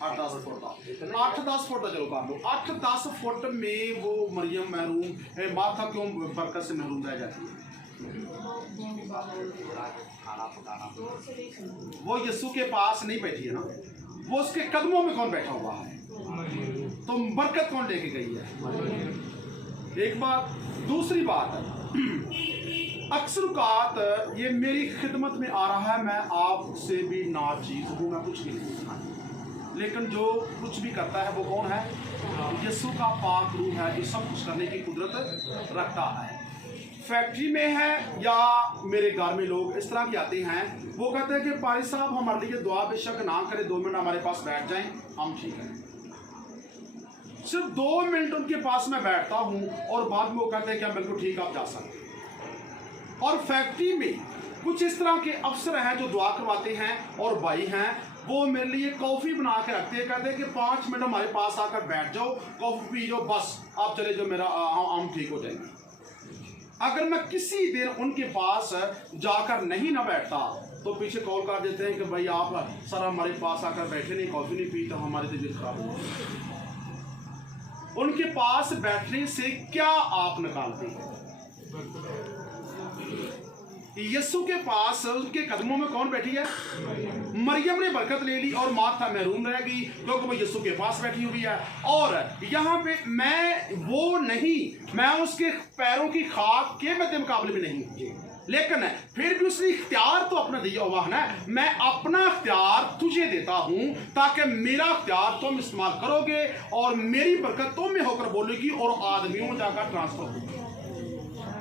8-10 foot का चलो कर लो। 8-10 फुट में वो मरियम महरूम माथा क्यों बरकत से महरूम रह जाती है? वो यीशु के पास नहीं बैठी है ना, वो उसके कदमों में कौन बैठा हुआ है? तो बरकत कौन लेके गई है? एक बात। दूसरी बात, अक्सर औकात ये मेरी खिदमत में आ रहा है, मैं आपसे भी नाचीज हूँ, मैं कुछ भी नहीं सिखाता, लेकिन जो कुछ भी करता है वो कौन है? यीशु का पाक रूह है, जो सब कुछ करने की कुदरत रखता है। फैक्ट्री में है या मेरे घर में लोग इस तरह के आते हैं, वो कहते हैं कि पारी साहब हमारे लिए दुआ बेशक ना करें, 2 मिनट हमारे पास बैठ जाएं, हम ठीक हैं। सिर्फ 2 मिनट उनके पास मैं बैठता हूँ और बाद में वो कहते हैं कि बिल्कुल ठीक, आप जा सकते हैं। और फैक्ट्री में कुछ इस तरह के अफसर हैं जो दुआ करवाते हैं, और भाई हैं वो मेरे लिए कॉफ़ी बना के रखते हैं, कहते हैं कि 5 मिनट हमारे पास आकर बैठ जाओ, कॉफ़ी पी जाओ, बस आप चले जाओ, मेरा हम ठीक हो जाएंगे। अगर मैं किसी दिन उनके पास जाकर नहीं ना बैठता तो पीछे कॉल कर देते हैं कि भाई आप सर हमारे पास आकर बैठे नहीं, कॉफ़ी नहीं पी, तो हमारी तबीयत खराब हो। उनके पास बैठने से क्या आप निकालते हैं? यीशु के पास उनके कदमों में कौन बैठी है? मरियम ने बरकत ले ली और माथा महरूम रह गई क्योंकि वो यीशु के पास बैठी हुई है। और यहाँ पे मैं वो नहीं, मैं उसके पैरों की खाक के मुकाबले में नहीं, लेकिन फिर भी उसने इख्तियार तो अपना दिया हुआ है ना। मैं अपना इख्तियार तुझे देता हूँ ताकि मेरा इख्तियार तुम इस्तेमाल करोगे और मेरी बरकत तुम में होकर बोलेगी और आदमियों में जाकर ट्रांसफर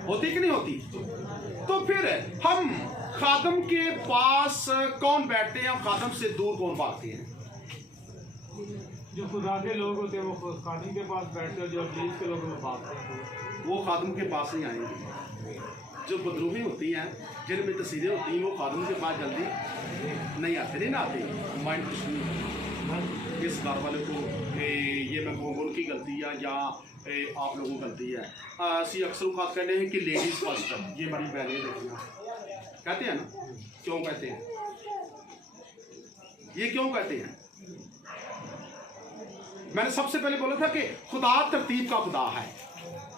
होती कि नहीं होती? तो फिर हम खादम के पास कौन बैठते हैं और खादम से दूर कौन भागते हैं? जो खुदा के लोग होते हैं वो खादम के पास बैठते हैं, जो अब्लीस के लोग भागते हैं वो खादम के पास नहीं आएंगे। जो बदरूही होती हैं, जिनमें तस्वीरें होती हैं, वो खादम के पास जल्दी नहीं आते, नहीं ना आते। माइंड कुछ नहीं, इस घर वाले को ये मैं कहूँगा उनकी गलती है या आप लोगों की गलती है। सी अक्सर बात कहते हैं कि लेडीज़ फर्स्ट, ये हमारी बहनें देखती हैं, कहते हैं ना, क्यों कहते हैं? ये क्यों कहते हैं? मैंने सबसे पहले बोला था कि खुदा तरतीब का खुदा है,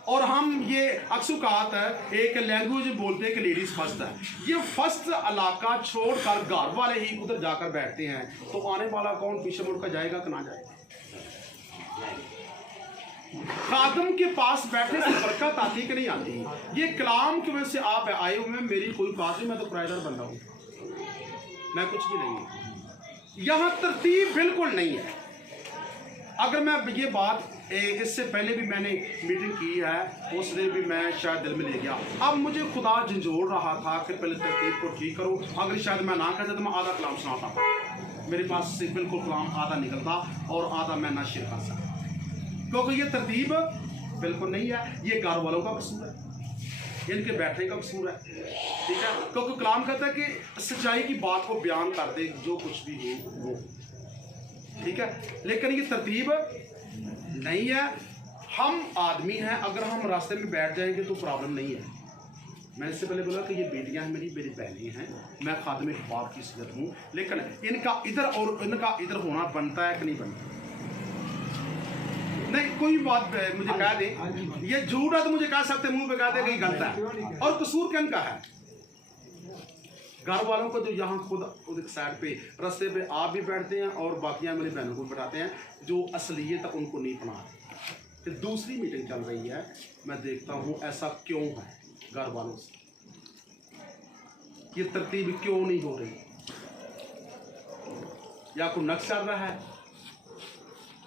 और हम ये अक्सर एक लैंग्वेज बोलते हैं कि लेडीज़ फर्स्ट है। ये फर्स्ट इलाका छोड़कर घर वाले ही उधर जाकर बैठते हैं, तो आने वाला कौन पीछे मुड़ कर जाएगा कि ना जाएगा? खादम के पास बैठने से बरकत आती कि नहीं आती? ये कलाम की वजह से आप आए हुए हैं, मेरी कोई बात नहीं, मैं तो किराएदार बन रहा हूँ, मैं कुछ भी नहीं हूँ। यहाँ तरतीब बिल्कुल नहीं है। अगर मैं ये बात इससे पहले भी मैंने मीटिंग की है, उसने भी मैं शायद दिल में ले गया। अब मुझे खुदा झंझोड़ रहा था कि पहले तरतीब को ठीक करो, अगर शायद मैं ना कहता तो मैं आधा कलाम सुनाता, मेरे पास से बिल्कुल कलाम आधा निकलता और आधा मैं ना शेयर कर सकता, क्योंकि ये तरतीब बिल्कुल नहीं है। ये घर वालों का कसूर है, इनके बैठने का कसूर है, ठीक है? क्योंकि कलाम कहता है कि सच्चाई की बात को बयान कर दे, जो कुछ भी हो वो, ठीक है? लेकिन ये तरतीब नहीं है। हम आदमी हैं, अगर हम रास्ते में बैठ जाएंगे तो प्रॉब्लम नहीं है। मैंने इससे पहले बोला कि ये बेटियां हैं, मेरी बहनें हैं, मैं खादिम इक़बाल की इज़्ज़त हूँ, लेकिन इनका इधर और इनका इधर होना बनता है कि नहीं बनता? नहीं, कोई बात मुझे कह दे, ये झूठ है तो मुझे कह सकते, मुंह पे कह दे कि गलत है, और कसूर किन का है? घर वालों को जो यहाँ खुद एक साइड पे रास्ते पे आप भी बैठते हैं और बाकी मेरी बहनों को बैठाते हैं, जो असलियत उनको नहीं अपनाते। फिर दूसरी मीटिंग चल रही है, मैं देखता हूँ ऐसा क्यों है घर वालों से, ये तरतीब क्यों नहीं हो रही? या कोई नक्श चल रहा है,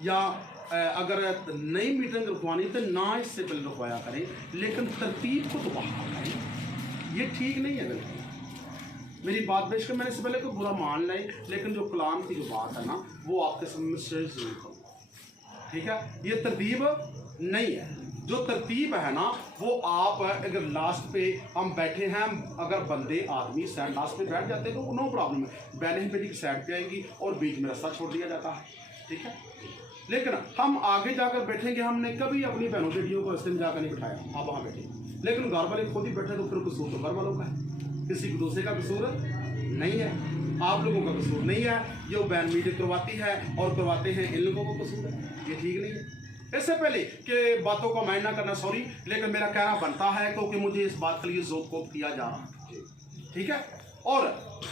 या अगर नई मीटिंग रखवानी तो ना इससे पहले रखवाया करें, लेकिन तरतीब को तो बहाल करें। ये ठीक नहीं है बिल्कुल। मेरी बात बेशक मैंने इससे पहले कोई बुरा मान लाई, लेकिन जो कलाम की जो बात है ना, वो आपके सामने शेयर जरूर करूँगा, ठीक है? ये तरतीब नहीं है। जो तरतीब है ना, वो आप अगर लास्ट पे हम बैठे हैं, अगर बंदे आदमी साइड लास्ट पे बैठ जाते हैं तो नो प्रॉब्लम है, बहनें बेटी की साइड पे आएंगी और बीच में रास्ता छोड़ दिया जाता है, ठीक है? लेकिन हम आगे जाकर बैठेंगे, हमने कभी अपनी बहनों बेटियों को रास्ते में जाकर नहीं बिठाया, आप वहाँ बैठे, लेकिन घर वाले खुद ही बैठे, तो फिर कसूर तो घर वालों का है, किसी दूसरे का कसूर नहीं है, आप लोगों का कसूर नहीं है। ये वो बैन मीटिंग करवाती है और करवाते हैं, इन लोगों को कसूर है, ये ठीक नहीं है। इससे पहले कि बातों को माइंड ना करना, सॉरी, लेकिन मेरा कहना बनता है क्योंकि मुझे इस बात के लिए जोर कोप किया जा रहा है, ठीक है। और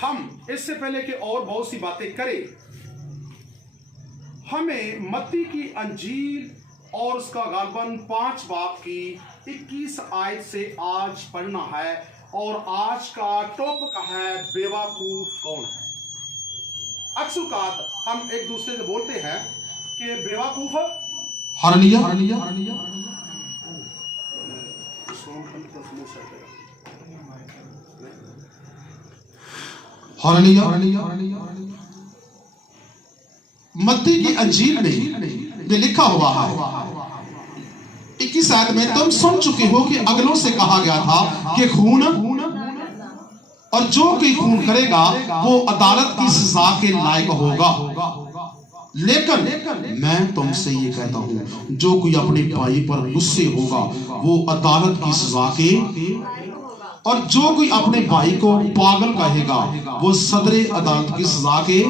हम इससे पहले कि और बहुत सी बातें करें, हमें मत्ती की अंजील और उसका गालबन 5 बाब की 21 आयत से आज पढ़ना है। और आज का टॉपिक है बेवकूफ कौन है। अक्सर हम एक दूसरे से बोलते हैं कि बेवकूफ हालेलुया हालेलुया। मत्ती की अंजील में लिखा हुआ है 21 आयत में, तुम सुन चुके हो कि अगलों से कहा गया था कि खून और जो कोई खून करेगा वो अदालत की सजा के लायक होगा। लेकिन मैं तुमसे ये कहता हूं, जो कोई अपने भाई पर गुस्से होगा वो अदालत की सजा के, और जो कोई अपने भाई को पागल कहेगा वो सदरे अदालत की सजा के,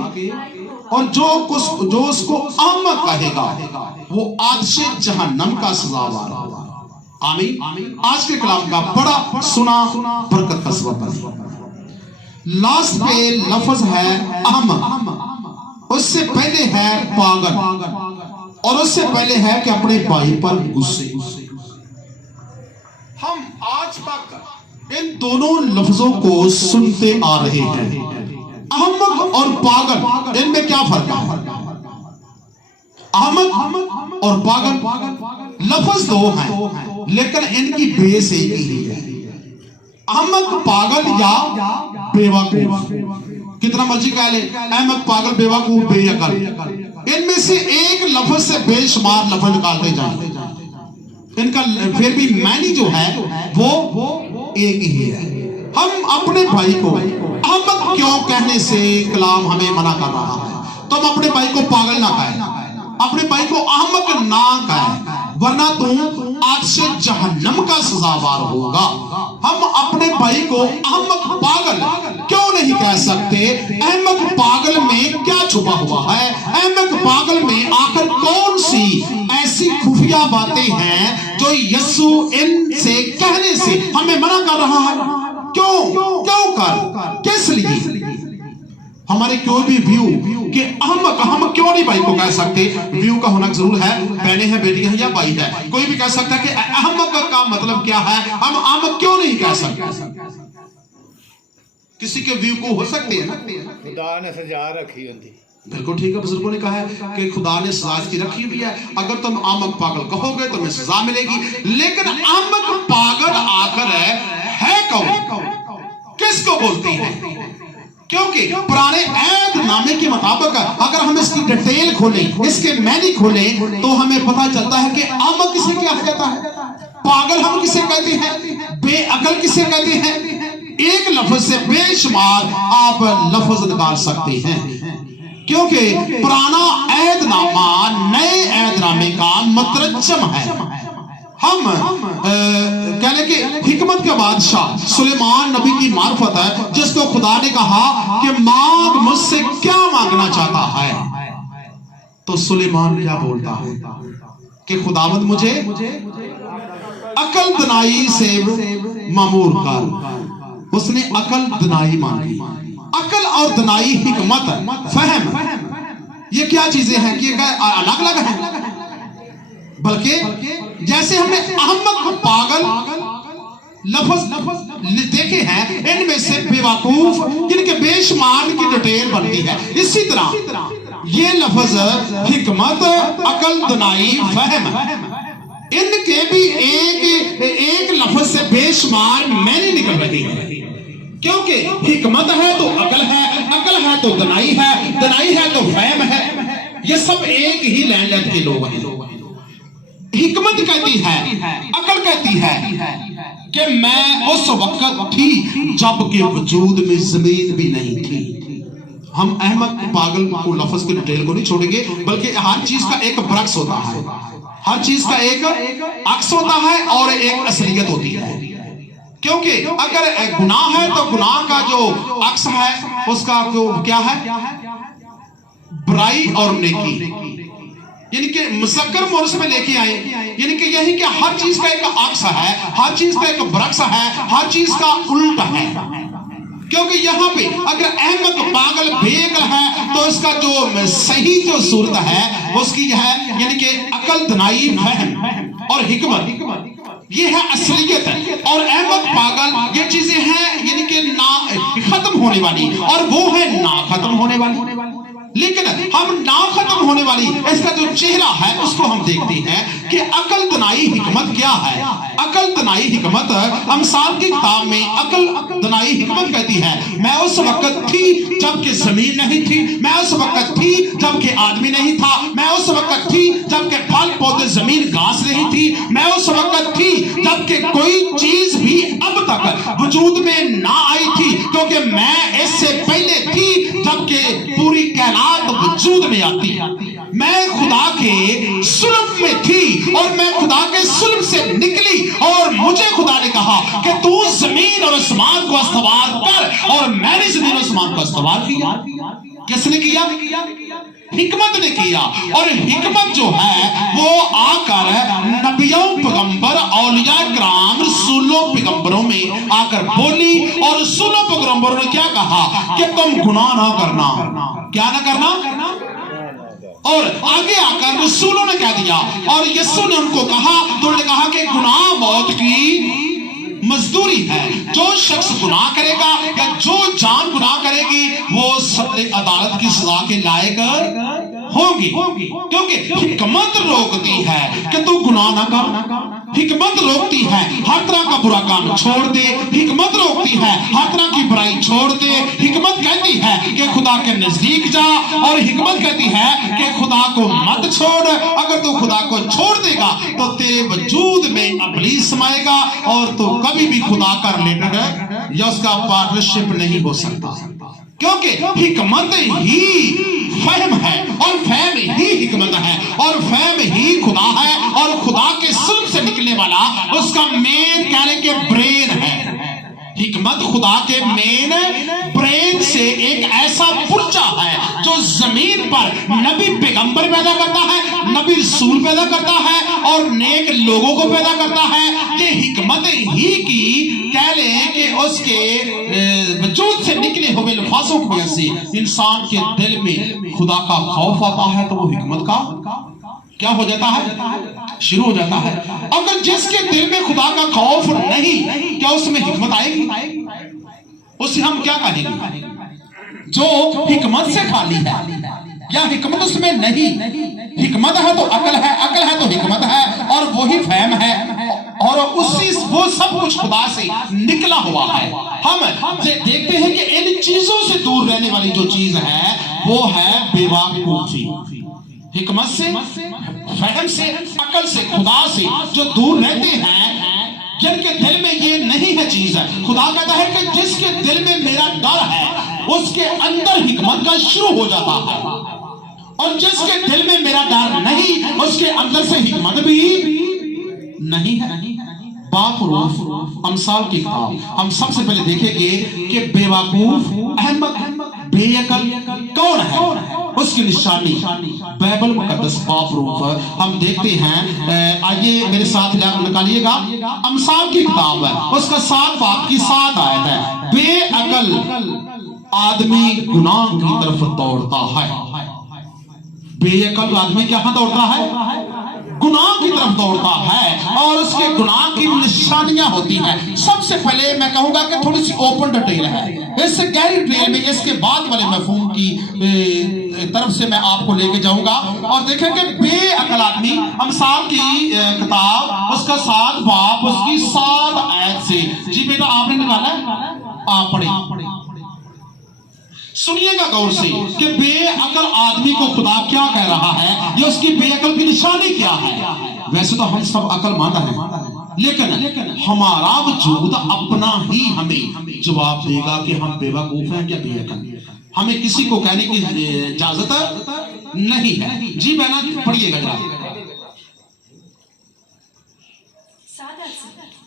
और जो उसको अहमक कहेगा वो आदशे जहन्नम का सजावार होगा। आमीन। आज के कलाम का बड़ा सुना बरकत का सबब है। लास्ट पे लफ्ज है अहमक, उससे पहले है पागल, और उससे पहले है कि अपने भाई पर गुस्से। हम आज तक इन दोनों लफ्जों को सुनते आ रहे हैं। अहमक और पागल, इनमें क्या फर्क है? अहमक और पागल लफ्ज दो हैं, लेकिन इनकी बेस एक ही है। अहमक पागल या बेवकूफ, कितना मर्जी कह ले, अहमक पागल बेवकूफ बेअकल, इनमें से एक लफ्ज से बेशुमार लफ्ज निकालते जाएंगे, इनका फिर भी मानी जो है वो एक ही है। हम अपने भाई को अहमक क्यों कहने से कलाम हमें मना कर रहा है। तुम अपने भाई को पागल ना कहे, अपने भाई को अहमक ना कहे, वरना तुम आज से जहन्नम का सजावार होगा। हम अपने भाई को अहमक पागल क्यों नहीं कह सकते? अहमक पागल में क्या छुपा हुआ है? अहमक पागल में आखिर कौन सी ऐसी खुफिया बातें हैं जो यीशु इनसे कहने से हमें मना कर रहा है? क्यों कर, किस लिए? हमारे कोई भी व्यू कि हम क्यों नहीं भाई को कह सकते? व्यू का होना जरूर है, बहनें हैं, बेटियां हैं या भाई है, कोई भी कह सकता है कि अहमक का मतलब क्या है, हम अहमक क्यों नहीं कह सकते? किसी के व्यू को हो सकते हैं ना, खुदा ने सजा रखी होती। बिल्कुल ठीक है, बुजुर्गों ने कहा है कि खुदा ने सजा की रखी हुई है। अगर तुम अहमक पागल कहोगे तो तुम्हें सजा मिलेगी, लेकिन अहमक पागल आकर है कौन? किसको बोलते हैं? क्योंकि पुराने ऐद नामे के मुताबिक अगर हम इसकी डिटेल खोलें, इसके मैनी खोलें, तो हमें पता चलता है कि अहमक किसे क्या कहता है, पागल हम किसे कहते हैं, बेअकल किसे कहते हैं। एक लफ्ज से बेशुमार आप लफ्ज निकाल सकते हैं, क्योंकि पुराना ऐदनामा नए ऐदनामे का मुतरज्जम है। हम कहने के हिकमत के बादशाह सुलेमान नबी की मार्फत है, जिसको खुदा ने कहा कि मांग मुझसे क्या मांगना चाहता है, तो सुलेमान क्या बोलता है कि खुदावंद मुझे अकल दनाई से मामूर कर। उसने अकल दनाई मांगी। अकल और दनाई, हिकमत, फहम, ये क्या चीजें हैं कि अलग अलग हैं? बल्कि जैसे हमने अहमक पागल लफ्ज देखे हैं, इनमें से बेवकूफ जिनके बेशुमार की डिटेल बनती है, इसी तरह ये लफ्ज हिकमत, अकल, दनाई, फहम, इनके भी एक लफ्ज से बेशुमार मैंने निकल रही है। क्योंकि हिकमत है तो अकल है तो दनाई है तो फहम है, ये सब एक ही लैंड के लोग हैं। हिकमत कहती है, अकल कहती है कि मैं उस वक्त थी जब के वजूद में जमीन भी नहीं थी। हम अहमक पागल को लफ्ज के डिटेल को नहीं छोड़ेंगे, बल्कि हर चीज का एक बरक्स होता है, हर चीज का एक अक्स होता है और एक असलियत होती है। क्योंकि अगर गुनाह है तो गुनाह का जो अक्स है उसका जो क्या है, برائی اور نیکی، یعنی کہ مذکر مورث میں لے کے آئے، یعنی کہ یہی کہ ہر چیز کا ایک عکس ہے، ہر چیز کا ایک برعکس ہے، ہر چیز کا الٹا ہے. کیونکہ یہاں پہ اگر احمق پاگل بے عقل ہے تو اس کا جو صحیح جو صورت ہے اس کی ہے یعنی کہ عقل، دانائی، فہم اور حکمت، یہ ہے اصلیت. اور احمق پاگل یہ چیزیں ہیں یعنی کہ ختم ہونے والی، اور وہ ہے نا ختم ہونے والی. لیکن ہم نا ختم ہونے والی اس کا جو چہرہ ہے اس کو ہم دیکھتے ہیں کہ عقل، دانائی، حکمت کیا ہے. عقل، دانائی، حکمت امثال کی کتاب میں عقل، دانائی، حکمت کہتی ہے میں اس وقت تھی جب کہ زمین نہیں تھی، میں اس وقت تھی جب کہ آدمی نہیں تھا، میں اس وقت تھی جب کہ پھل پودے زمین گھاس نہیں تھی، میں اس وقت تھی جب کہ کوئی چیز بھی اب تک وجود میں نہ آئی تھی، کیونکہ میں اس سے پہلے تھی جب کہ پوری کائنات وجود میں آتی. میں خدا کے سلب میں تھی اور میں خدا کے سلب سے نکلی، اور مجھے خدا نے کہا کہ تو زمین اور آسمان کو استوار کر، اور میں نے زمین اور آسمان کو استوار کیا. کس نے کیا؟ حکمت نے کیا. اور حکمت جو ہے وہ آ کر نبیوں، پیغمبر، اولیاء کرام، رسولوں، پیغمبروں میں آ کر بولی، اور رسولوں، پیغمبروں نے کیا کہا کہ تم گناہ نہ کرنا. کیا نہ کرنا؟ اور آگے آ کر رسولوں نے کہہ دیا، اور یسوع نے ان کو کہا، تو انہوں نے کہا کہ گناہ موت کی مزدوری ہے. جو شخص گناہ کرے گا یا جو جان گناہ کرے گی وہ عدالت کی سزا کے لائق ہوگی. کیونکہ حکمت روکتی ہے کہ تو گناہ نہ کر، حکمت روکتی ہے ہر طرح کا برا کام چھوڑ دے، حکمت روکتی ہے ہر طرح کی برائی چھوڑ دے. حکمت کہتی ہے کہ خدا کے نزدیک جا، اور حکمت کہتی ہے کہ خدا کو مت چھوڑ. اگر تو خدا کو چھوڑ دے گا تو تیرے وجود میں ابلیس سمائے گا، اور تو کبھی بھی خدا کا ریلیٹڈ یا اس کا پارٹنرشپ نہیں ہو سکتا. کیونکہ حکمت ہی فہم ہے، اور فہم ہی حکمت ہے، اور فہم ہی خدا ہے، اور خدا کے سلب سے نکلنے والا اس کا مین کہنے کے برین ہے. حکمت خدا کے مین برین سے ایک ایسا پرچہ ہے جو زمین پر نبی پیغمبر پیدا کرتا ہے، نبی رسول پیدا کرتا ہے، اور نیک لوگوں کو پیدا کرتا ہے. یہ حکمت ہی کی کہہ لیں کہ اس کے وجود سے نکلے ہوئے الفاظوں کی وجہ سے انسان کے دل میں خدا کا خوف آتا ہے، تو وہ حکمت کا کیا ہو جاتا ہے؟ شروع ہو جاتا ہے. اگر جس کے دل میں خدا کا خوف نہیں، کیا اس میں حکمت آئے گی؟ اسے ہم کیا کہیں گے؟ جو حکمت سے خالی ہے یا حکمت اس میں نہیں. حکمت ہے تو عقل ہے، عقل ہے تو حکمت ہے، اور وہی فہم ہے، اور وہ سب کچھ خدا سے نکلا ہوا ہے. ہم دیکھتے ہیں کہ ان چیزوں سے دور رہنے والی جو چیز ہے وہ ہے بے وقوفی. حکمت سے، فہم سے، عقل سے، خدا سے جو دور رہتے ہیں، جن کے دل میں یہ نہیں ہے چیز ہے. خدا کہتا ہے کہ جس کے دل میں میرا ڈر ہے اس کے اندر حکمت کا شروع ہو جاتا ہے، اور جس کے دل میں میرا ڈر نہیں اس کے اندر سے حکمت بھی نہیں ہے. باپ روف امثال کی کتاب ہم سب سے پہلے دیکھیں گے کہ بے وقوف، احمق، بے عقل کون ہے، اس کی نشانی بائبل مقدس باپ روف ہم دیکھتے ہیں. آئیے میرے ساتھ نکالیے گا امثال کی کتاب ہے، اس کا 7 باب کی 7 آیت ہے. بے عقل آدمی گناہ کی طرف دوڑتا ہے. بے عقل آدمی کہاں دوڑتا ہے؟ گناہ کی طرف دوڑتا ہے، اور اس کے گناہ کی نشانیاں ہوتی ہیں. سب سے پہلے میں کہوں گا کہ تھوڑی سی اوپن ڈیٹیل ہے، اس سے گہری ڈیٹیل میں اس کے بعد والے مفہوم کی طرف سے میں آپ کو لے کے جاؤں گا. اور دیکھیں کہ بے عقل آدمی امثال کی کتاب اس کا 7 باب اس کی 7 آیت سے. جی بیٹا آپ نے نکالا ہے، آپ پڑھیں. سنیے گا غور سے کہ بے عقل آدمی کو خدا کیا کہہ رہا ہے، یہ اس کی بے عقل کی نشانی کیا ہے. ویسے تو ہم سب عقل مند ہیں، لیکن ہمارا وجود اپنا ہی ہمیں جواب دے گا کہ ہم بے وقوف ہیں یا بے عقل. ہمیں کسی کو کہنے کی اجازت نہیں ہے. جی بہنا پڑھیے گا جناب.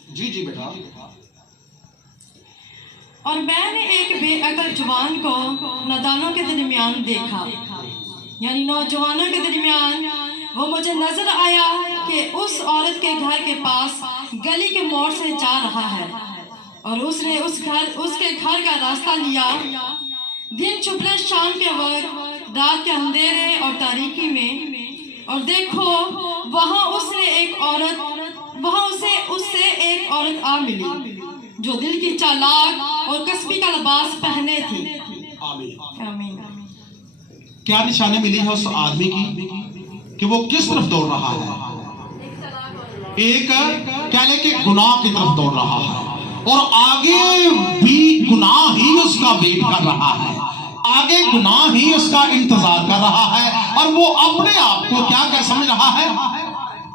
جی جی بیٹا. اور میں نے ایک بے عقل جوان کو نادانوں کے درمیان دیکھا यानी नौजवानों के दरमियान वो मुझे नजर आया कि उस औरत के घर के पास गली के मोड़ से जा रहा है और उसने उसके घर का रास्ता लिया। दिन छुपने शाम के वक्त, रात के अंधेरे और तारीकी में, और देखो वहाँ उससे एक औरत आ मिली जो दिल की चालाक और कस्बी का लिबास पहने थी। आमीन। क्या निशानी मिली है उस आदमी की कि वो किस तरफ दौड़ रहा है? एक कहने के गुनाह की तरफ दौड़ रहा है और आगे भी गुनाह ही उसका वेट कर रहा है, आगे गुनाह ही उसका इंतजार कर रहा है और वो अपने आप को क्या कर समझ रहा है?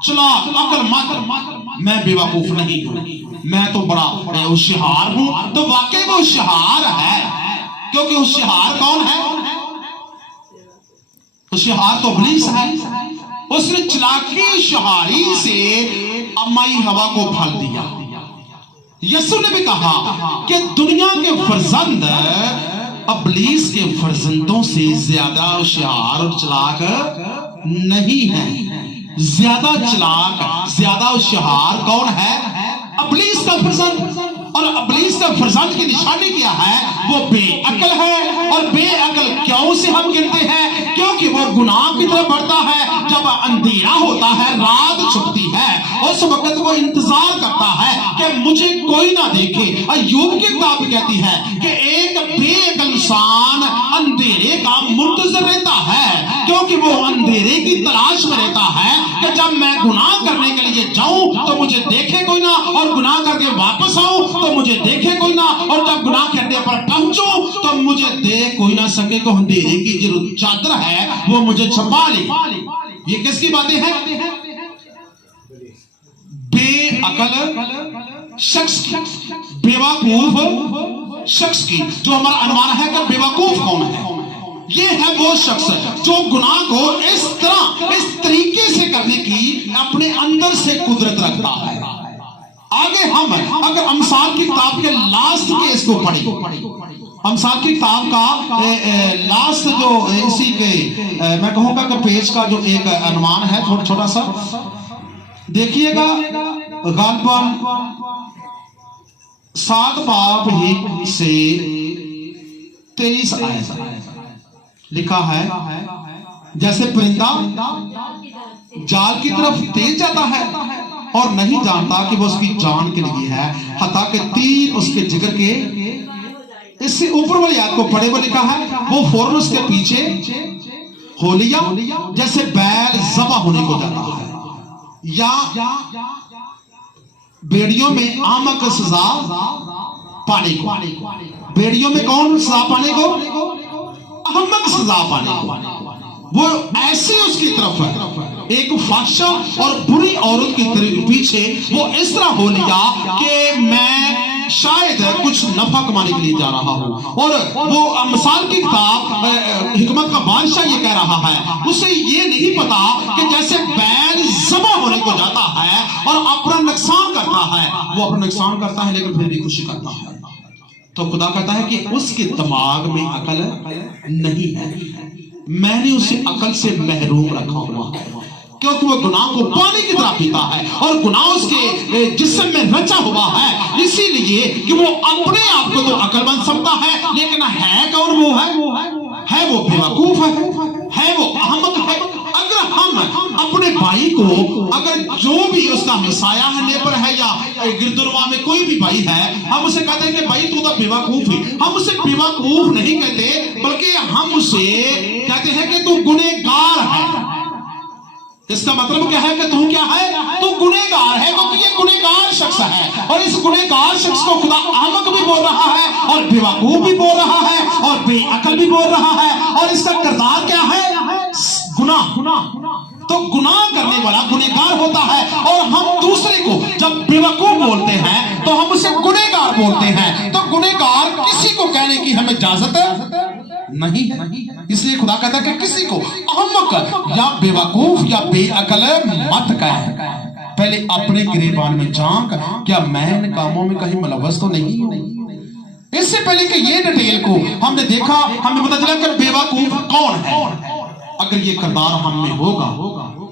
चला अकल मैं बेवकूफ नहीं हूं, मैं तो बड़ा होशियार हूं। तो वाकई वो होशियार है, क्योंकि होशियार कौन है? होशियार तो इब्लीस है। उसने चलाकी शहारी से अम्माई हवा को फल दिया। यसु ने भी कहा कि दुनिया के फर्जंद इब्लीस के फर्जंदों से ज्यादा होशियार और चलाक नहीं है। ज्यादा चलाक, ज्यादा होशियार कौन है? इब्लीस का फर्जंद। और इब्लीस का फर्जंद की निशानी क्या है? वो बेअकल है। और बेअकल क्यों से हम गिनते हैं? क्योंकि वो गुनाह की तरफ बढ़ता है। जब अंधेरा होता है, रात छुपती है, उस वक्त वो इंतजार करता है कि मुझे कोई ना देखे। अय्यूब की किताब कहती है कि एक बेअकल इंसान अंधेरे का मुंतजर रहता है, क्योंकि वो अंधेरे की तलाश में रहता है कि जब मैं गुनाह करने के लिए जाऊं तो मुझे देखे कोई ना, और गुनाह करके वापस आऊं तो मुझे देखे कोई ना, और जब गुनाह करने पर पहुंचूं तो मुझे देख कोई ना सके। को अंधेरे की जो चादर है वो मुझे छुपा ले। ये किसकी बातें हैं? बेअकल शख्स की, बेवकूफ शख्स की। जो हमारा अनुमान है कि बेवकूफ कौन है? ये है वो शख्स जो गुनाह को इस तरह, इस तरीके से करने की अपने अंदर से कुदरत रखता है। आगे हम अगर अमसाल की किताब के लास्ट के इसको पढ़े, अमसाल की किताब का लास्ट जो इसी के मैं कहूंगा कि पेज का जो एक अनुमान है, छोटा सा देखिएगा। गालबन 7 बाब ही से 23 आयत लिखा है, जैसे परिंदा जाल की तरफ तेज जाता है और नहीं जानता कि वो उसकी जान के लिए है, हत्ता के तीर उसके जिगर के। इससे ऊपर वाली आयत को पढ़े, वो लिखा है वो फौरन उसके पीछे हो लिया जैसे बैल ज़बह होने को जाता है, या बेड़ियों में आमक सजा पाने को। बेड़ियों में कौन सजा पाने को? अहमक सजा पाने को। वो ऐसे उसकी तरफ है, एक फाशा और बुरी औरत की पीछे वो इस तरह हो लिया कि मैं शायद कुछ नफा कमाने के लिए जा रहा हूं। और वो अमसाल की किताब हिकमत का बादशाह ये कह रहा है, उसे ये नहीं पता कि जैसे बैल ज़बह होने को जाता है और अपना नुकसान करता है, वो अपना नुकसान करता है लेकिन फिर भी खुशी करता है। तो खुदा कहता है कि उसके दिमाग में अकल नहीं है, मैंने उसे अकल से महरूम रखा हुआ है, क्योंकि वो गुनाह को पानी की तरह पीता है और गुनाह उसके जिस्म में रचा हुआ है, इसीलिए कि वो अपने आप को तो अकलमंद समझता है, लेकिन है कौन? वो है वो बेवकूफ है वो अहमक है। अगर हम अपने भाई को, अगर जो भी उसका मिसाया है, नेबर है या गिरदुरमा में कोई भी भाई है, हम उसे कहते हैं कि भाई तू तो बेवकूफ है, हम उसे बेवकूफ नहीं कहते, बल्कि हम उसे कहते हैं कि तू गुनहगार है। इसका मतलब क्या है कि तू क्या है? तू गुनहगार है, क्योंकि ये गुनहगार शख्स है और इस गुनहगार शख्स को खुदा अहमक भी बोल रहा है और बेवकूफ भी बोल रहा है और बेअकल भी बोल रहा है। और इसका किरदार क्या है? गुनाह। तो गुनाह करने वाला गुनहगार होता है, और हम दूसरे को जब बेवकूफ बोलते हैं तो हम उसे गुनहगार बोलते हैं। तो गुनहगार किसी को कहने की हमें इजाजत नहीं है, इसलिए खुदा कहता है कि किसी को अहमक या बेवकूफ या बेअकल मत कहे। पहले अपने गिरेबान में झांक, क्या मैं इन कामों में कहीं मुलव्वस तो नहीं हूं? इससे पहले कि ये डिटेल को हमने देखा, हमें पता चला कि बेवकूफ कौन है। अगर ये किरदार हम में होगा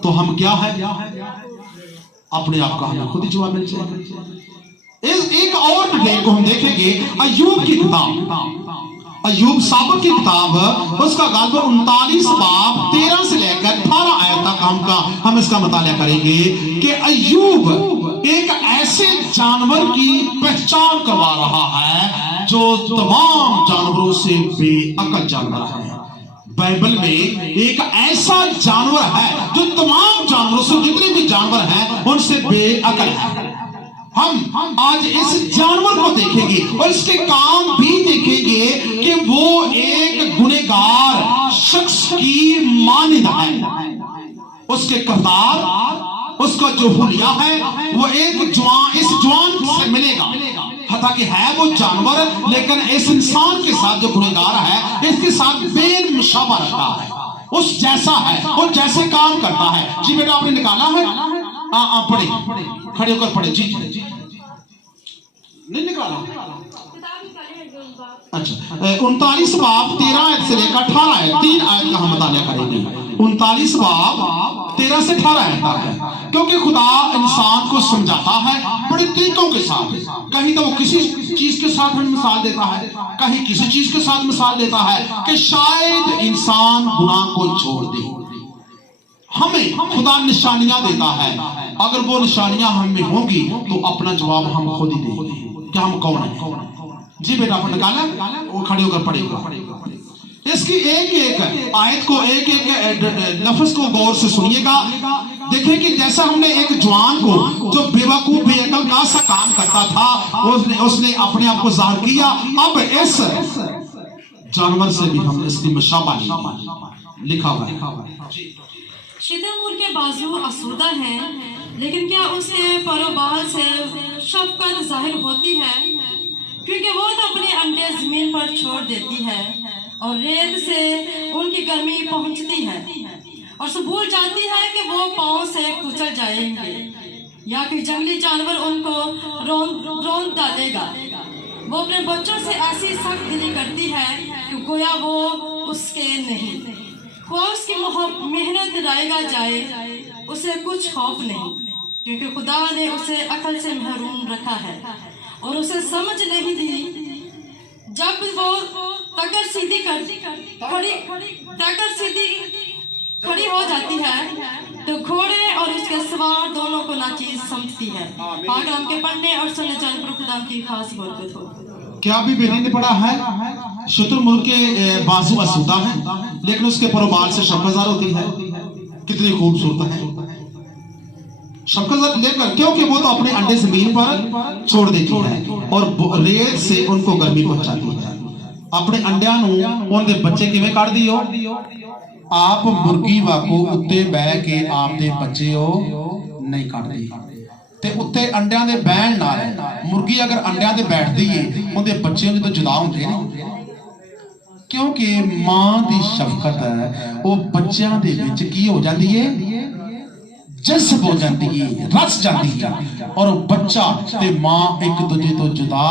तो हम क्या है, अपने आप का हमें खुद ही जवाब मिल जाएगा। एक और डे को हम देखेंगे अय्यूब की किताब, अय्यूब साबक की किताब, उसका गाज़ 39 बाब 13 से लेकर 18 आयत तक हम इसका मुताला करेंगे कि अय्यूब एक ऐसे जानवर की पहचान करवा रहा है जो तमाम जानवरों से बेअक्ल जानवर है। बाइबल में एक ऐसा जानवर है जो तमाम जानवरों से, जितने भी जानवर हैं उनसे बेअक्ल है। हम आज इस जानवर को देखेंगे और इसके काम भी देखेंगे कि वो एक गुनहगार शख्स की मानिंद है। उसके किरदार, उसका जो हुलिया है वो एक इस जवान से मिलेगा। हालांकि है वो जानवर, लेकिन इस इंसान के साथ जो गुनहगार है इसके साथ बेनमुशाबा रखता है, उस जैसा है, वो जैसे काम करता है। जी बेटा आपने निकाला है? पढ़े, खड़े होकर पढ़े। जी नहीं निकाला? अच्छा, 39 बाब 13 आयत से लेकर 18 आयत, 3 आयत का हम मुताला करेंगे। 39 बाब 13 से 18 आयत तक है, क्योंकि खुदा इंसान को समझाता है बड़े तरीकों के साथ। कहीं तो वो किसी चीज के साथ हमें मिसाल देता है, कहीं किसी चीज के साथ मिसाल देता है कि शायद इंसान गुनाह को छोड़ दे। हमें खुदा निशानियां देता है, अगर वो निशानियां हम में होंगी तो अपना जवाब हम खुद ही देंगे कि हम कौन है। जी बेटा आपने निकाला? वो खड़े होकर पढ़ेगा। इसकी एक एक आयत को, एक एक लफ्ज को गौर से सुनिएगा। देखें कि जैसा हमने एक जवान को जो बेवकूफ बेअक्ल का सा काम करता था, उसने अपने आप को जाहिर किया। अब इस जानवर से भी हम इसकी मुशाबा लिखा हुआ है। शुतुरमुर्ग के बाजू आसूदा हैं, लेकिन क्या उसके परोबाल से शफकत जाहिर होती है? क्योंकि वो तो अपने अंडे जमीन पर छोड़ देती है और रेत से उनकी गर्मी पहुंचती है और सब भूल जाती है कि वो पाँव से कुचल जाएंगे या कि जंगली जानवर उनको रोन डालेगा। वो अपने बच्चों से ऐसी सख्त दिली करती है कि गोया वो उसके नहीं, वो उसकी मेहनत लाएगा जाए, उसे कुछ खौफ नहीं, क्योंकि खुदा ने उसे अकल से महरूम रखा है और उसे समझ नहीं दी। जब वो टक्कर सीधी खड़ी हो जाती है तो घोड़े और उसके सवार दोनों को नाचीज समझती है। पाकलाम के पढ़ने और सुनने जाने पर खुदा की खास बरकत हो। क्या अभी बेटी ने पढ़ा है? शुतुरमुर्ग के बाजू आसूदा है, लेकिन उसके परोबाल से शफकत होती है। कितनी खूबसूरत है शफकत लेकर, क्योंकि वो तो अपने अंडे जमीन पर छोड़ देती है और रेत से उनको गर्मी पहुंचाती है। अपने अंडियां उनके बच्चे किवें कढ़ दियो? आप मुर्गी वागू उत्ते बह के आपदे बच्चे हो नहीं कढ़दी, ते उत्ते अंडियां दे बहन नाल मुर्गी अगर अंडियां ते बैठदी है उनके बच्चे तो जुदा होंदे ने, क्योंकि मां दी शफकत है वो बच्चों दे विच की हो जाती है, जज्ब हो जाती है, रस जाती है और बच्चा ते मां एक दूजे तो जुदा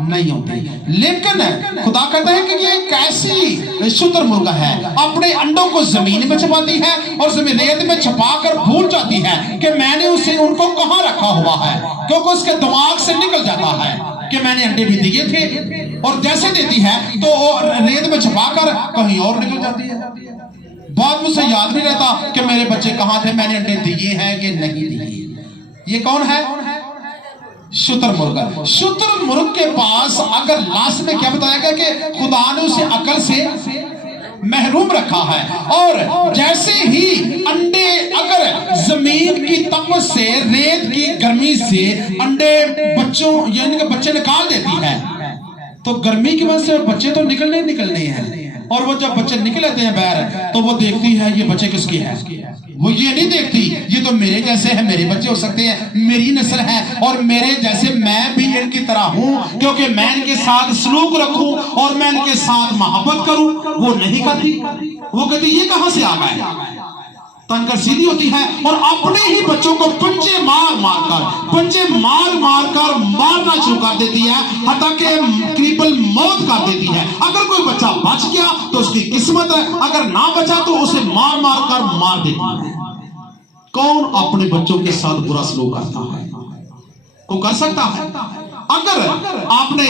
नहीं होते। लेकिन खुदा कहता है कि ये एक ऐसी शुतुरमुर्ग है, अपने अंडों को जमीन में छुपाती है और जमीन रेत में छुपाकर भूल जाती है कि मैंने उसे उनको कहाँ रखा हुआ है, क्योंकि उसके दिमाग से निकल जाता है कि मैंने अंडे भी दिए थे, और जैसे देती है तो रेत में छुपाकर कहीं और निकल जाती है। बाद मुझसे याद नहीं रहता कि मेरे बच्चे कहाँ थे, मैंने अंडे दिए हैं कि नहीं दिए। ये कौन है? शुतुरमुर्ग। शुतुरमुर्ग के पास अगर लास्ट में क्या बताया गया कि खुदा ने उसे अकल से महरूम रखा है, और जैसे ही अंडे अगर जमीन की तपश से, रेत की गर्मी से अंडे बच्चों यानी कि बच्चे निकाल देती है, तो गर्मी की वजह से बच्चे तो निकलने हैं, और वो जब बच्चे निकल आते हैं बाहर तो वो देखती है ये बच्चे किसके हैं। वो ये नहीं देखती ये तो मेरे जैसे हैं, मेरे बच्चे हो सकते हैं, मेरी नस्ल है और मेरे जैसे मैं भी इनकी तरह हूं, क्योंकि मैं इनके साथ सलूक रखूं और मैं इनके साथ मोहब्बत करूं। वो नहीं करती, वो कहती ये कहां से आ गए, तनकर सीधी होती है और अपने ही बच्चों को पंचे मार मार कर मारना शुरू कर देती है, हत्ता के करीबन मौत कर देती है। अगर कोई बच्चा बच गया तो उसकी किस्मत है, अगर ना बचा तो उसे मार कर मार देती है। कौन अपने बच्चों के साथ बुरा सलूक करता है? को कर सकता है? अगर आपने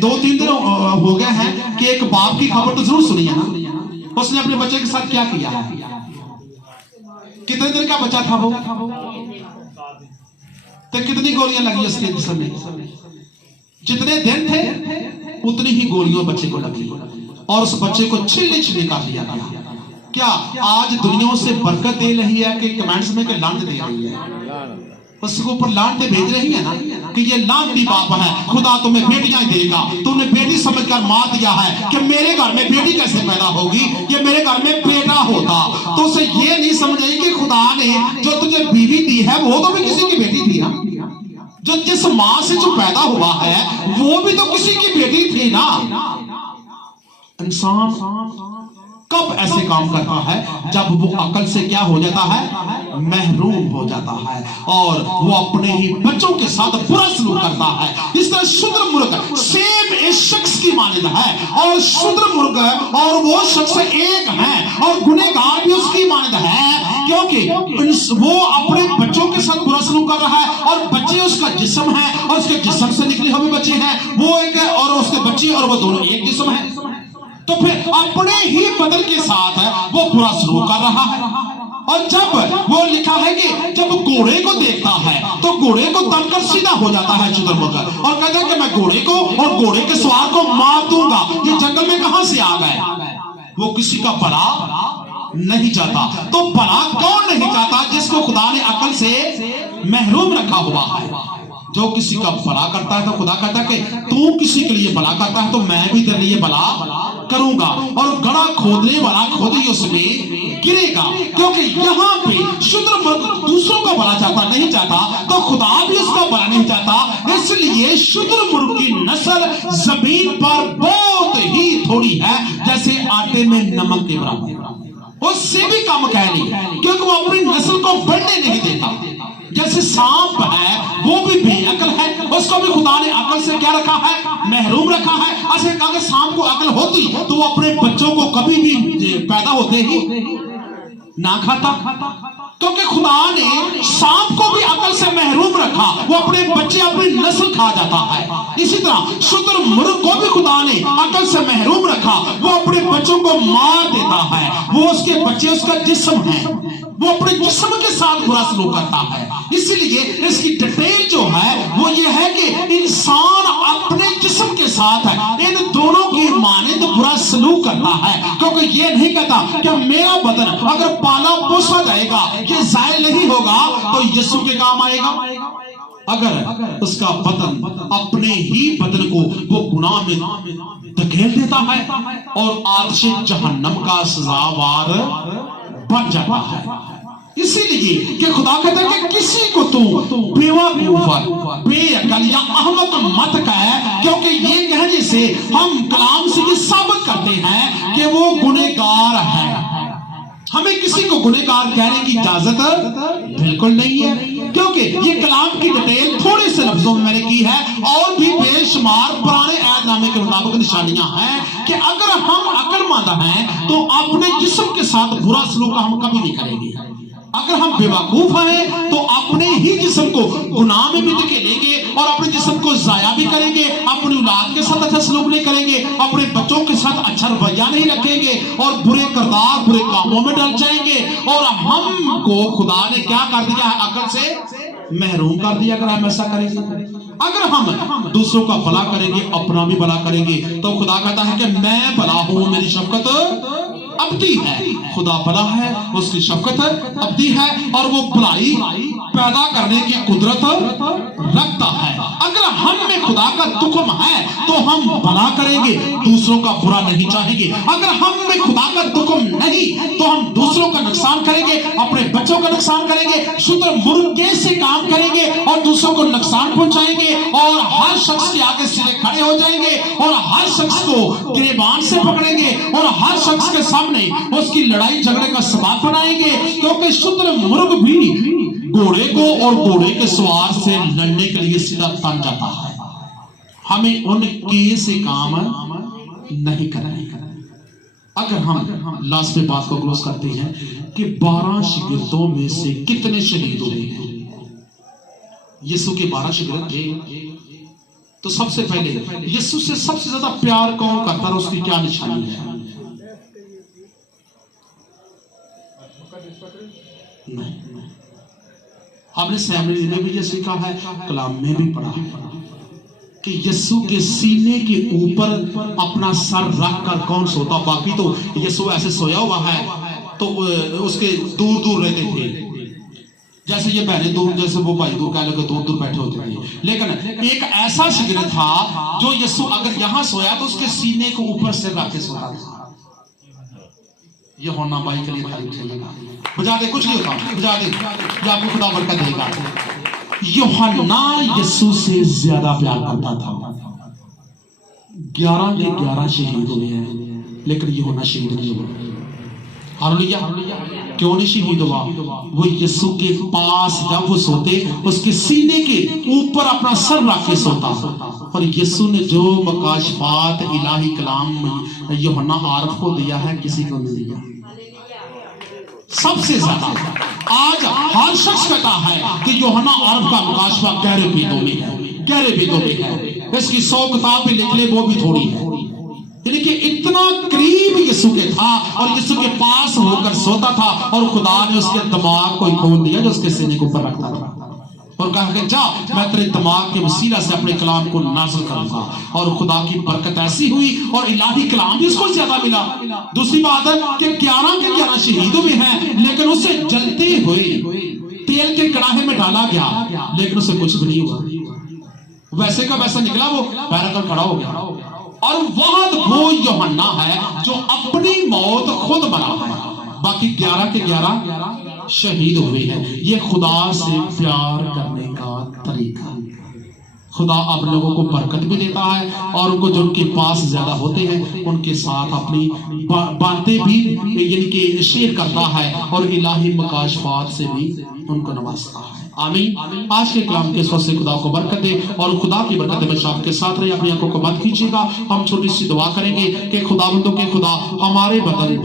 2-3 दिन हो गए हैं कि एक बाप की खबर तो जरूर सुनी है ना, उसने अपने बच्चे के साथ क्या किया है? कितने दिन का बच्चा था वो? तो कितनी गोलियां लगी उसके जिस्म में? जितने दिन थे उतनी ही गोलियां बच्चे को लगी और उस बच्चे को छिल्ली कर दिया गया। क्या आज दुनिया से बरकत दे रही है कि कमेंट्स में कि लांट दे रही है? उसके ऊपर लांटे भेज रही है ना कि ये लांटी बाप है, खुदा तुम्हें बेटियां देगा, तुमने बेटी समझकर मार दिया है कि मेरे घर में बेटी कैसे पैदा होगी, ये मेरे घर में बेटा होता। तो उसे ये नहीं समझ आई कि खुदा ने जो तुझे बीवी दी है वो तो भी किसी की बेटी थी ना, जो जिस माँ से जो पैदा हुआ है वो भी तो किसी की बेटी थी ना। इंसान कब ऐसे काम करता है? जब वो अकल से क्या हो जाता है? महरूम हो जाता है और वो अपने ही बच्चों के साथ बुरा सलूक करता है। इस तरह शुद्र मुर्ग सेम इस शख्स की मानद है और शुद्र मुर्ग और वो शख्स एक है और गुनहगार भी उसकी मानद है, क्योंकि वो अपने बच्चों के साथ बुरा सलूक कर रहा है और बच्चे उसका जिस्म है और उसके जिस्म से निकले हुए बच्चे हैं, वो एक है और उसके बच्चे और वो दोनों एक जिस्म है। तो फिर अपने ही बदन के साथ वो बुरा सलूक कर रहा है। और जब वो लिखा है कि जब घोड़े को देखता है तो घोड़े को तनकर सीधा हो जाता है शुतुरमुर्ग और कहता है कि मैं घोड़े को और घोड़े के सवार को मार दूंगा। ये जंगल में कहां से आ गए? वो किसी का भला नहीं चाहता। तो भला कौन नहीं चाहता? जिसको खुदा ने अकल से महरूम रखा हुआ है। जो किसी का भला करता है तो खुदा कहता है कि तू किसी के लिए भला करता है तो मैं भी तेरे लिए भला करूंगा। और गड़ा खोदने वाला खुद ही उसमें गिरेगा, क्योंकि यहाँ पे शुद्र मुर्ग दूसरों का भला चाहता नहीं चाहता तो खुदा भी उसका भला नहीं चाहता। इसलिए शुद्र मुर्ग की नस्ल जमीन पर बहुत ही थोड़ी है, जैसे आटे में नमक के बराबर, उससे भी कम कह ली, क्योंकि वो अपनी नस्ल को बढ़ने नहीं देता। जैसे सांप है वो भी बेअकल है, उसको भी खुदा ने अकल से क्या रखा है? महरूम रखा है। ऐसे अगर सांप को अकल होती तो वो अपने बच्चों को कभी भी पैदा होते ही ना खाता, क्योंकि खुदा ने सांप को भी अकल से महरूम रखा, वो अपने बच्चे अपनी नस्ल खा जाता है। इसी तरह शुद्र मुर्ग को भी खुदा ने अकल से महरूम रखा, वो अपने बच्चों को मार देता है। वो उसके बच्चे उसका जिस्म है, वो अपने जिस्म के साथ बुरा सलूक करता है। इसलिए इसकी डिटेल जो है वो ये है कि इंसान अपने जिस्म के साथ है इन दोनों की मानद बुरा सलूक करता है, क्योंकि ये नहीं कहता कि मेरा बदन अगर पाला पोसा जाएगा ये जायल नहीं होगा तो यीशु के काम आएगा। अगर उसका बदन अपने ही बदन को वो गुनाह में धकेल देता है और आतिश जहन्नम का सजावार बन जाता है। इसीलिए कि खुदा कहता है कि किसी को तू बेवकूफ बेअकल या अहमक मत कह, क्योंकि ये कहने से हम कलाम से ये साबित करते हैं कि वो गुनहगार है। हमें किसी को गुनहगार कहने की इजाजत बिल्कुल नहीं है, क्योंकि ये कलाम की डिटेल थोड़े से लफ्जों में मैंने की है और भी बेशुमार पुराने ऐतनामे के मुताबिक निशानियां हैं कि अगर हम अक्लमंद हैं तो अपने जिस्म के साथ बुरा सलूक हम कभी नहीं करेंगे। अगर हम बेवकूफ हैं तो अपने ही जिस्म को गुनाह में भी धकेलेंगे और अपने जिस्म को जाया भी करेंगे, अपनी औलाद के साथ अच्छा सलूक नहीं करेंगे, अपने बच्चों के साथ अच्छा रवैया नहीं रखेंगे और बुरे किरदार बुरे कामों में डल जाएंगे। और हमको खुदा ने क्या कर दिया है? अकल से महरूम कर दिया। अगर हम ऐसा करेंगे, अगर हम दूसरों का भला करेंगे अपना भी भला करेंगे, तो खुदा कहता है कि मैं भला हूं, मेरी शफकत अब्दी है। खुदा भला है, उसकी शफकत अब्दी है और वो भलाई पैदा करने की कुदरत रखता है। अगर अगर हम में खुदा का तुक्म है तो हम भला करेंगे, दूसरों का बुरा नहीं चाहेंगे। अगर हम में खुदा का तुक्म नहीं तो हम दूसरों का नुकसान करेंगे, अपने बच्चों का नुकसान करेंगे, शुतुरमुर्गे से काम करेंगे और दूसरों को नुकसान पहुंचाएंगे, और हर शख्स के आगे सिरे खड़े हो जाएंगे, और हर शख्स को गिरबान से पकड़ेंगे, और हर शख्स के सामने उसकी लड़ाई झगड़े का सबब बनाएंगे। क्योंकि शुतुरमुर्ग भी घोड़े को और घोड़े के सवार से लड़ने के लिए सीधा तन जाता है। हमें उनके से काम नहीं करना। अगर हम लास्ट में बात को क्लोज करते हैं कि 12 शागिर्दों में से कितने शहीद हुए हैं? यीशु के 12 शागिर्द थे, तो सबसे पहले यीशु से सबसे ज्यादा प्यार कौन करता है, उसकी क्या निशानी है? नहीं, हमने सेमिनरी में भी ये सीखा है, कलाम में भी पढ़ा है कि यीशु के सीने के ऊपर अपना सर रख कर कौन सोता। बाकी तो यीशु ऐसे सोया हुआ है तो उसके दूर दूर रहते थे, जैसे ये बहने दूर, जैसे वो भाई दूर कह लगे दूर दूर बैठे होते थे। लेकिन एक ऐसा शागिर्द था जो यीशु अगर यहाँ सोया तो उसके सीने के ऊपर सिर रख के सोता था। ये होना भाई के लिए तारीफ चलेगा, बजा दे, कुछ नहीं होता, बजा दे, जो आपको खुदा बरकत देगा। यूहन्ना यीशु से ज्यादा प्यार करता था। 11 के 11 शहीद हुए हैं, लेकिन यूहन्ना शहीद नहीं हुआ। हालेलुया। क्यों नहीं शहीद हुआ? वो यीशु के पास जब वो सोते, उसके सीने के ऊपर अपना सर रख के सोता, और यीशु ने जो मकाशफात इलाही कलाम यूहन्ना आरफ को दिया है, किसी को नहीं दिया। सबसे ज्यादा आज हर शख्स कहता है कि यूहन्ना आरफ का मुकाशफा गहरे भेदों में है, गहरे भेदों में है। इसकी 100 किताब भी लिख ले वो भी थोड़ी है। यानी कि इतना करीब यीशु के था और यीशु के पास होकर सोता था, और खुदा ने उसके दिमाग को खोल दिया जो उसके सीने के ऊपर रखता था, और कहा कि जा, मैं तेरे दिमाग के वसीला से अपने कलाम को नाज़िल करूंगा। और खुदा की बरकत ऐसी हुई और इलाही कलाम भी उसको ज्यादा मिला। दूसरी बात है कि 11 के 11 शहीदों में हैं, लेकिन उसे जलते हुए तेल के कड़ाहे में डाला गया, लेकिन उसे कुछ भी नहीं हुआ। वैसे का वैसा निकला, वो पैर कर खड़ा हो गया। और वो यूहन्ना है जो अपनी मौत खुद मरा है, बाकी 11 के 11 शहीद हुए हैं। ये खुदा से प्यार करने का तरीका। खुदा आप लोगों को बरकत भी देता है, और उनको जो उनके पास ज्यादा होते हैं उनके साथ अपनी बातें भी यानी कि शेयर करता है, और इलाही मकाशफात से भी उनको नवाजता है। आमीन। आज के कलाम के स्वर से खुदा को बरकत दे, और खुदा की बरकत हमेशा आपके साथ रहे। अपनी आंखों को बंद कीजिएगा, हम छोटी सी दुआ करेंगे कि खुदावंदों के खुदा हमारे बदन